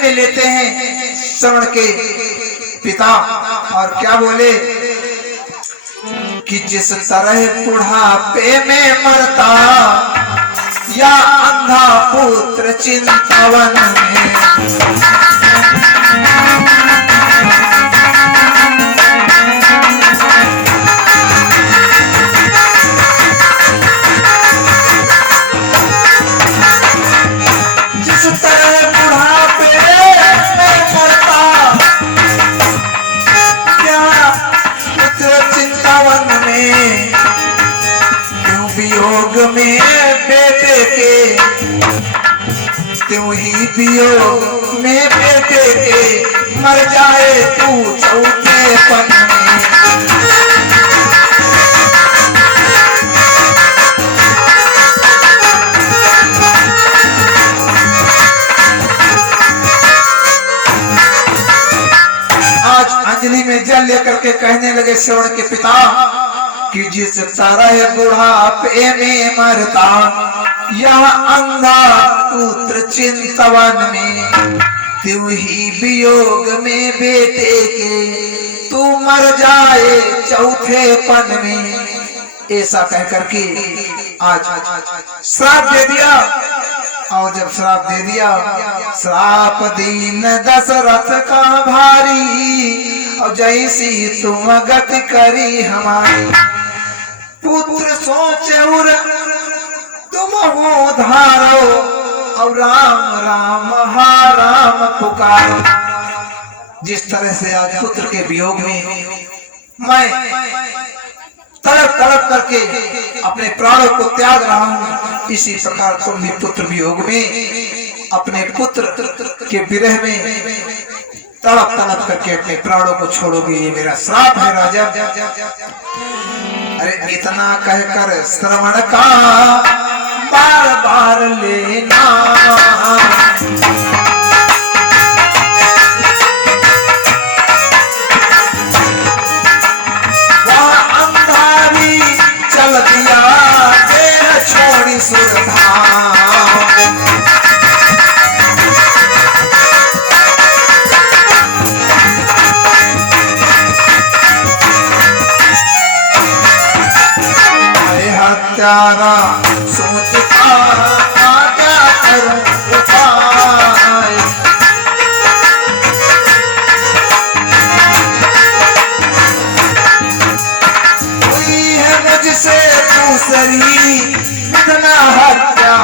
में लेते हैं श्रवण के पिता और क्या बोले कि जिस तरह बुढ़ापे में मरता या अंधा पुत्र चिंतावन में, जिस तरह बुढ़ापे में मरता या पुत्र चिंतावन में, क्यों वियोग में बेटे के, त्यों ही वियोग में बेटे के मर जाए तू चौथे पन में। आज अंजलि में जल लेकर के कहने लगे श्रवण के पिता कि जिस तरह बुढ़ापे में मरता यह अंधा पुत्र चिंतवन में, त्यों ही वियोग में बेटे के तू मर जाए चौथे पन में। ऐसा कह करके आज श्राप दे दिया। और जब श्राप दे दिया, श्राप दीन दशरथ का भारी, और जैसी तुम गति करी हमारी, पुत्र सोचे उर तुम हो धारो, और राम राम हा राम पुकारो। जिस तरह से आज पुत्र के वियोग में मैं तड़प तड़प करके अपने प्राणों को त्याग रहा हूँ, इसी प्रकार तुम भी पुत्र वियोग में अपने पुत्र के विरह में तड़प तड़प करके अपने प्राणों को छोड़ोगे। ये मेरा श्राप है राजा। अरे इतना कहकर श्रवण का बार बार लेना, वह अंधा भी चल दिया देह छोड़ी सुरधाम। हत्यारा सोचता क्या करूं उपाय, कोई है मुझसे दूसरी विधना हत्या।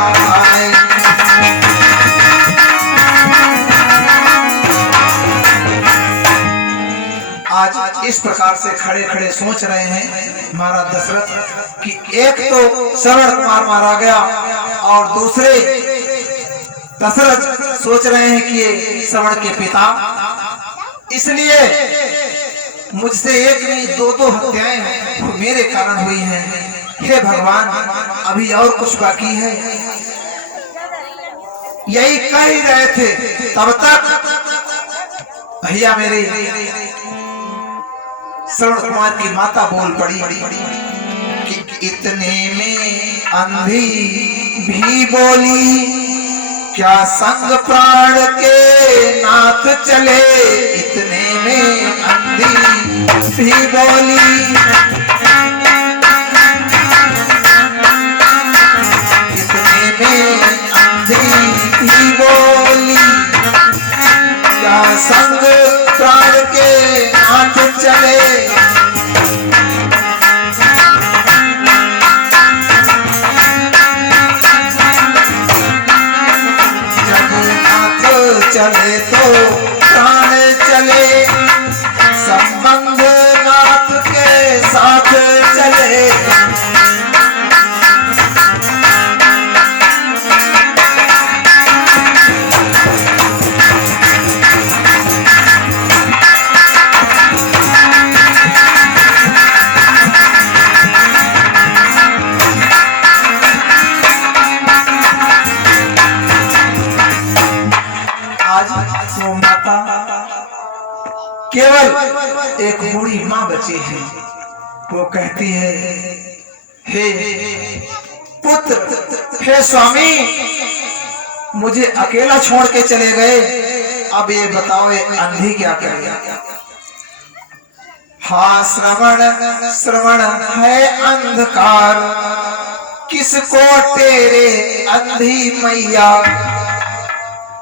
आज इस प्रकार से खड़े खड़े सोच रहे हैं महाराज दशरथ कि एक तो श्रवण कुमार मारा गया और दूसरे दशरथ सोच रहे हैं कि ये श्रवण के पिता, इसलिए मुझसे एक नहीं दो दो हत्याएं मेरे कारण हुई हैं। हे भगवान, अभी और कुछ बाकी है। यही कह ही रहे थे तब तक भैया मेरे श्रवण कुमार की माता बोल पड़ी कि इतने में अंधी भी बोली, क्या संग प्राण के नाथ चले। इतने में अंधी भी बोली, इतने में अंधी भी बोली, क्या संग प्राण के नाथ चले। चले तो प्राण चले, संबंध नाथ के साथ चले। केवल एक बूढ़ी माँ बची है। वो कहती है, हे पुत्र, हे स्वामी, मुझे अकेला छोड़ के चले गए अब ये बताओ ये अंधी क्या करेगा? हाँ श्रवण श्रवण है अंधकार, किसको तेरे अंधी मैया,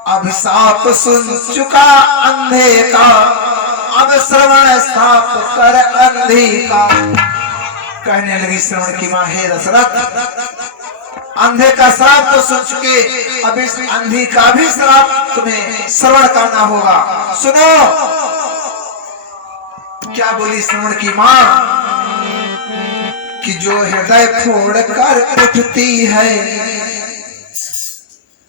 अभिशाप सुन चुका अंधे का, अब श्रवण स्थाप कर अंधी का। कहने लगी श्रवण की मां, हे दशरथ, अंधे का श्राप तो सुन चुके, अब इस अंधी का भी श्राप तुम्हें श्रवण करना होगा। सुनो क्या बोली श्रवण की मां, कि जो हृदय फोड़ कर उठती है,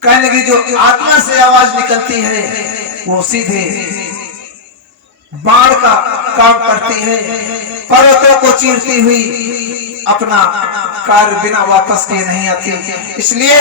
कहने लगी जो आत्मा से आवाज निकलती है वो सीधे बाण का काम करती है, पर्वतों को चीरती हुई अपना कार्य बिना वापस किए नहीं आती। इसलिए